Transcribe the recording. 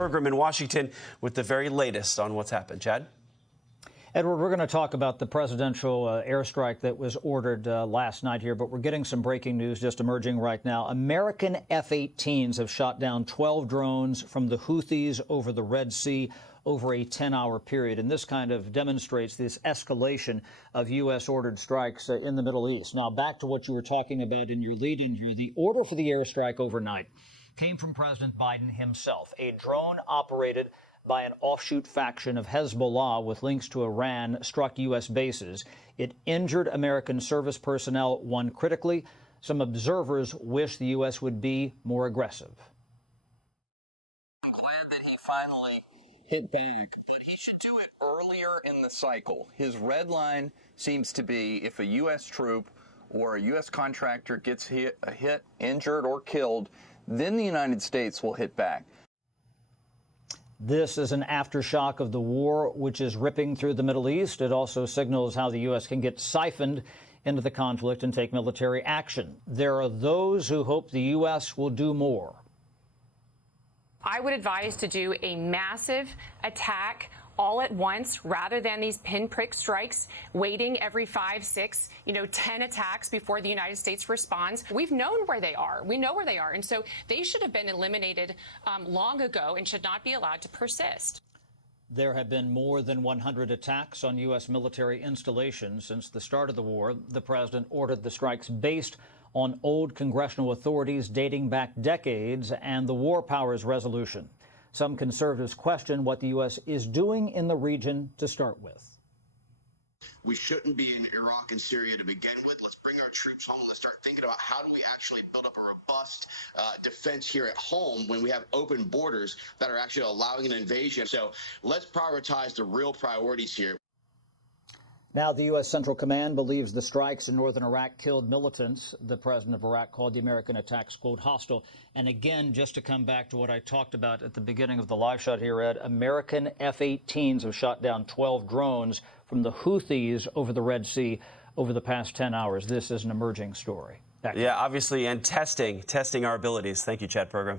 Program in Washington with the very latest on what's happened. Chad? Edward, we're going to talk about the presidential airstrike that was ordered last night here, but we're getting some breaking news just emerging right now. American F-18s have shot down 12 drones from the Houthis over the Red Sea over a 10-hour period. And this kind of demonstrates this escalation of U.S.-ordered strikes in the Middle East. Now, back to what you were talking about in your lead-in here. The order for the airstrike overnight came from President Biden himself. A drone operated by an offshoot faction of Hezbollah with links to Iran struck U.S. bases. It injured American service personnel, one critically. Some observers wish the U.S. would be more aggressive. I'm glad that he finally hit back, but he should do it earlier in the cycle. His red line seems to be if a U.S. troop or a U.S. contractor gets hit, injured, or killed, then the United States will hit back. This is an aftershock of the war, which is ripping through the Middle East. It also signals how the U.S. can get siphoned into the conflict and take military action. There are those who hope the U.S. will do more. I would advise to do a massive attack all at once rather than these pinprick strikes, waiting every 5, 6, 10 attacks before the United States responds. We've known where they are. We know where they are. And so they should have been eliminated long ago and should not be allowed to persist. There have been more than 100 attacks on U.S. military installations since the start of the war. The president ordered the strikes based on old congressional authorities dating back decades and the War Powers Resolution. Some conservatives question what the U.S. is doing in the region to start with. We shouldn't be in Iraq and Syria to begin with. Let's bring our troops home and let's start thinking about how do we actually build up a robust defense here at home when we have open borders that are actually allowing an invasion. So let's prioritize the real priorities here. Now, the U.S. Central Command believes the strikes in northern Iraq killed militants. The president of Iraq called the American attacks, quote, hostile. And again, just to come back to what I talked about at the beginning of the live shot here, Ed, American F-18s have shot down 12 drones from the Houthis over the Red Sea over the past 10 hours. This is an emerging story. Yeah, obviously, and testing our abilities. Thank you, Chad Program.